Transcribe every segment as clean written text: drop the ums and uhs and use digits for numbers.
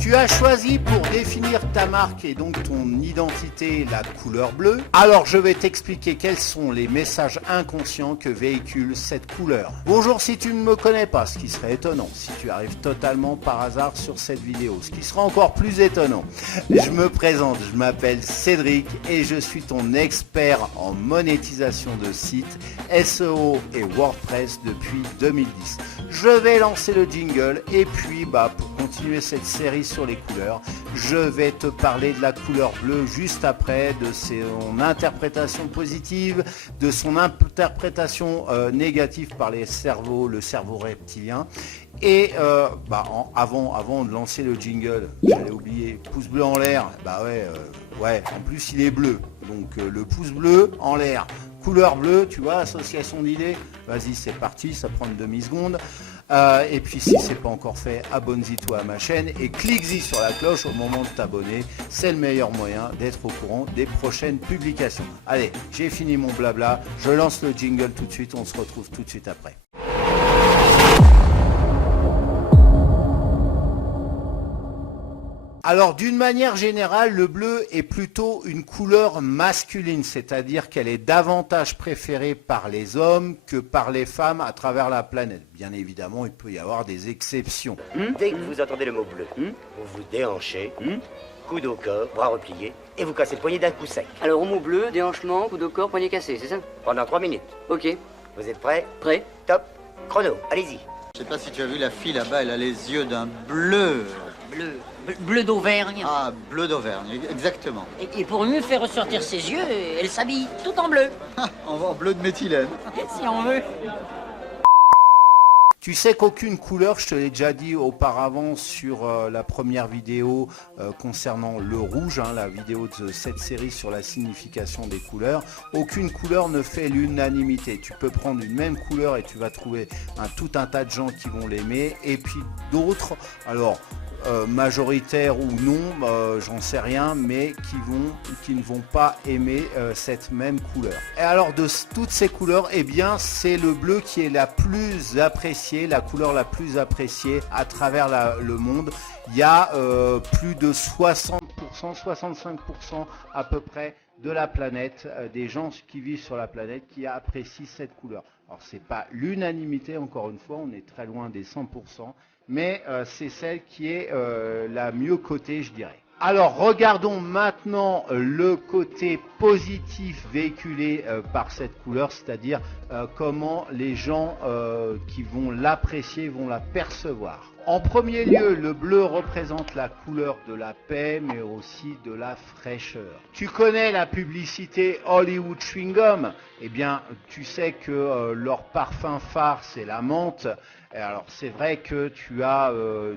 Tu as choisi pour définir ta marque et donc ton identité la couleur bleue. Alors je vais t'expliquer quels sont les messages inconscients que véhicule cette couleur. Bonjour si tu ne me connais pas, ce qui serait étonnant si tu arrives totalement par hasard sur cette vidéo, ce qui sera encore plus étonnant. Je me présente, je m'appelle Cédric et je suis ton expert en monétisation de sites, SEO et WordPress depuis 2010. Je vais lancer le jingle et puis pour continuer cette série sur les couleurs, je vais te parler de la couleur bleue juste après, de son interprétation positive, de son interprétation négative par le cerveau reptilien. Et avant de lancer le jingle, j'allais oublier, pouce bleu en l'air, en plus il est bleu, donc le pouce bleu en l'air, couleur bleue, tu vois, association d'idées, vas-y c'est parti, ça prend une demi-seconde. Et puis si c'est pas encore fait, abonne-y toi à ma chaîne et clique-y sur la cloche au moment de t'abonner, c'est le meilleur moyen d'être au courant des prochaines publications. Allez, j'ai fini mon blabla, je lance le jingle tout de suite, on se retrouve tout de suite après. Alors d'une manière générale, le bleu est plutôt une couleur masculine, c'est-à-dire qu'elle est davantage préférée par les hommes que par les femmes à travers la planète. Bien évidemment, il peut y avoir des exceptions. Dès que vous entendez le mot bleu, vous vous déhanchez, coude au corps, bras repliés, et vous cassez le poignet d'un coup sec. Alors au mot bleu, déhanchement, coude au corps, poignet cassé, c'est ça? Pendant 3 minutes. Ok. Vous êtes prêts? Prêt? Top. Chrono, allez-y. Je sais pas si tu as vu la fille là-bas, elle a les yeux d'un bleu. Bleu d'Auvergne. Ah, bleu d'Auvergne, exactement. Et pour mieux faire ressortir ses yeux, elle s'habille tout en bleu. En bleu de méthylène. Si on veut. Tu sais qu'aucune couleur, je te l'ai déjà dit auparavant sur la première vidéo concernant le rouge, la vidéo de cette série sur la signification des couleurs, aucune couleur ne fait l'unanimité. Tu peux prendre une même couleur et tu vas trouver tout un tas de gens qui vont l'aimer et puis d'autres, majoritaires ou non, j'en sais rien, mais qui ne vont pas aimer cette même couleur. Et alors de toutes ces couleurs, c'est le bleu qui est la plus appréciée, la couleur la plus appréciée à travers le monde. Il y a plus de 60%, 65% à peu près de la planète, des gens qui vivent sur la planète qui apprécient cette couleur. Alors c'est pas l'unanimité, encore une fois, on est très loin des 100%, mais c'est celle qui est la mieux cotée, je dirais. Alors regardons maintenant le côté positif véhiculé par cette couleur, c'est-à-dire comment les gens qui vont l'apprécier vont la percevoir. En premier lieu, le bleu représente la couleur de la paix, mais aussi de la fraîcheur. Tu connais la publicité Hollywood Chewing Gum? Tu sais que leur parfum phare, c'est la menthe. Alors c'est vrai que tu as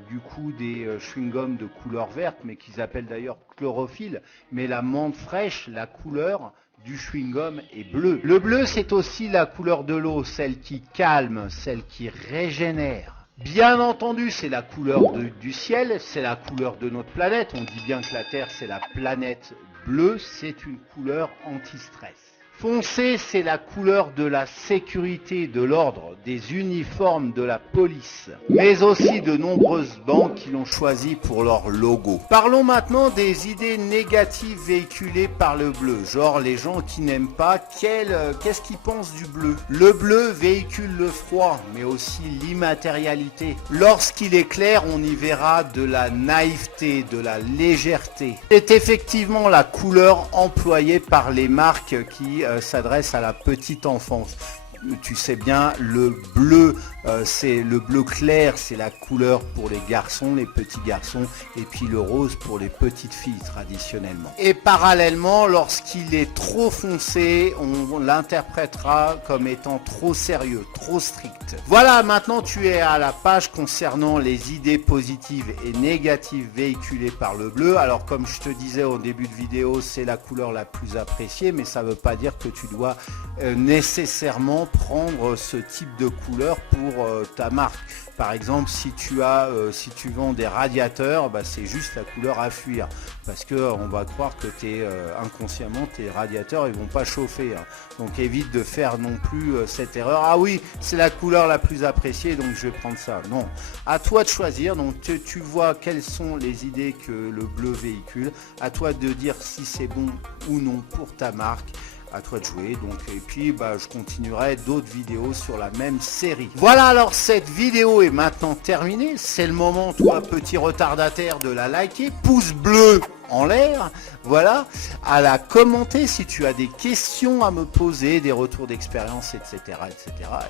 du coup des chewing-gums de couleur verte, mais qu'ils appellent d'ailleurs chlorophylle. Mais la menthe fraîche, la couleur du chewing-gum est bleue. Le bleu, c'est aussi la couleur de l'eau, celle qui calme, celle qui régénère. Bien entendu, c'est la couleur du ciel, c'est la couleur de notre planète. On dit bien que la Terre, c'est la planète bleue, c'est une couleur anti-stress. Foncé, c'est la couleur de la sécurité, de l'ordre, des uniformes de la police, mais aussi de nombreuses banques qui l'ont choisi pour leur logo. Parlons maintenant des idées négatives véhiculées par le bleu, genre les gens qui n'aiment pas, qu'est-ce qu'ils pensent du bleu? Le bleu véhicule le froid, mais aussi l'immatérialité. Lorsqu'il est clair, on y verra de la naïveté, de la légèreté. C'est effectivement la couleur employée par les marques qui s'adresse à la petite enfance. Tu sais bien, le bleu, c'est le bleu clair, c'est la couleur pour les garçons, les petits garçons, et puis le rose pour les petites filles traditionnellement. Et parallèlement, lorsqu'il est trop foncé, on l'interprétera comme étant trop sérieux, trop strict. Voilà, maintenant tu es à la page concernant les idées positives et négatives véhiculées par le bleu. Alors comme je te disais au début de vidéo, c'est la couleur la plus appréciée, mais ça ne veut pas dire que tu dois nécessairement prendre ce type de couleur pour ta marque. Par exemple, si tu vends des radiateurs, bah, c'est juste la couleur à fuir, parce que on va croire que inconsciemment tes radiateurs ils vont pas chauffer, hein. Donc évite de faire non plus cette erreur. Ah oui, c'est la couleur la plus appréciée, donc je vais prendre ça. Non, à toi de choisir. Donc tu vois quelles sont les idées que le bleu véhicule. À toi de dire si c'est bon ou non pour ta marque. À toi de jouer. Donc, et puis bah, je continuerai d'autres vidéos sur la même série. Voilà, alors cette vidéo est maintenant terminée. C'est le moment, toi petit retardataire, de la liker, pouce bleu en l'air, voilà, à la commenter si tu as des questions à me poser, des retours d'expérience, etc.,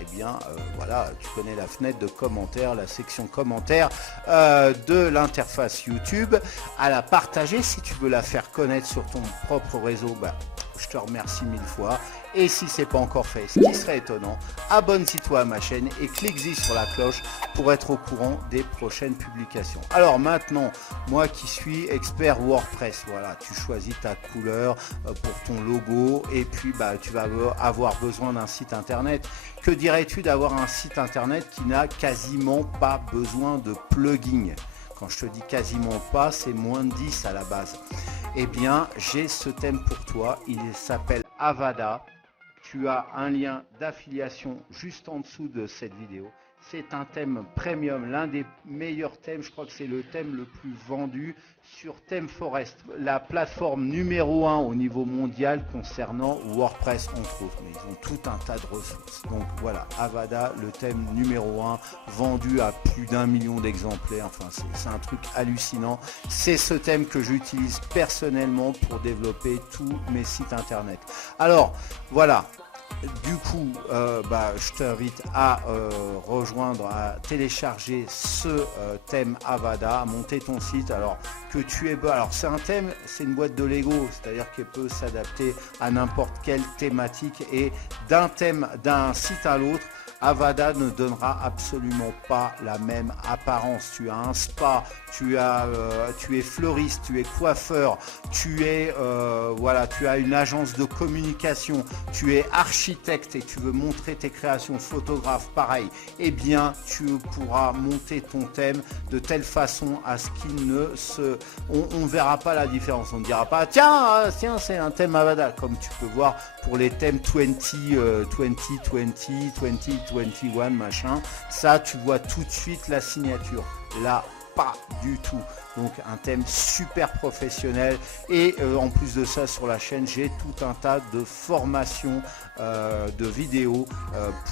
eh bien voilà, tu connais la fenêtre de commentaires, la section commentaires de l'interface YouTube, à la partager si tu veux la faire connaître sur ton propre réseau. Bah, je te remercie 1000 fois. Et si c'est pas encore fait, ce qui serait étonnant, abonne-toi à ma chaîne et clique-y sur la cloche pour être au courant des prochaines publications. Alors maintenant, moi qui suis expert WordPress, voilà, tu choisis ta couleur pour ton logo et puis bah, tu vas avoir besoin d'un site internet. Que dirais-tu d'avoir un site internet qui n'a quasiment pas besoin de plugin? Quand je te dis quasiment pas, c'est moins de 10 à la base. Eh bien, j'ai ce thème pour toi. Il s'appelle Avada. Tu as un lien d'affiliation juste en dessous de cette vidéo. C'est un thème premium, l'un des meilleurs thèmes. Je crois que c'est le thème le plus vendu sur ThemeForest, la plateforme numéro 1 au niveau mondial concernant WordPress entre autres. Mais ils ont tout un tas de ressources. Donc voilà, Avada, le thème numéro 1, vendu à plus d'1 million d'exemplaires. Enfin, c'est un truc hallucinant. C'est ce thème que j'utilise personnellement pour développer tous mes sites internet. Alors voilà. Du coup, je t'invite à rejoindre, à télécharger ce thème Avada, à monter ton site. Alors que tu es alors c'est un thème, c'est une boîte de Lego, c'est-à-dire qu'elle peut s'adapter à n'importe quelle thématique et d'un site à l'autre. Avada ne donnera absolument pas la même apparence. Tu as un spa, tu es fleuriste, tu es coiffeur, tu as une agence de communication, tu es architecte et tu veux montrer tes créations, photographe, pareil. Eh bien, tu pourras monter ton thème de telle façon à ce qu'il on ne verra pas la différence. On ne dira pas tiens, c'est un thème Avada, comme tu peux voir pour les thèmes 2021 machin, ça tu vois tout de suite la signature. Là, pas du tout. Donc un thème super professionnel et en plus de ça sur la chaîne j'ai tout un tas de formations de vidéos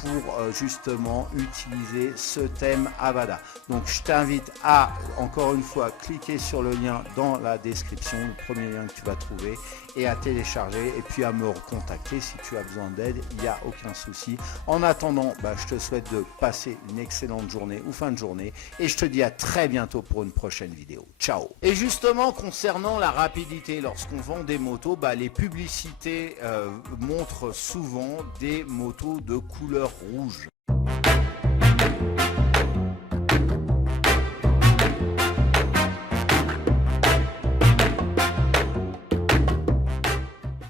pour justement utiliser ce thème Avada. Donc je t'invite à encore une fois cliquer sur le lien dans la description, le premier lien que tu vas trouver, et à télécharger et puis à me recontacter si tu as besoin d'aide, il n'y a aucun souci. En attendant, je te souhaite de passer une excellente journée ou fin de journée et je te dis à très bientôt pour une prochaine vidéo. Ciao. Et justement concernant la rapidité, lorsqu'on vend des motos, les publicités montrent souvent des motos de couleur rouge.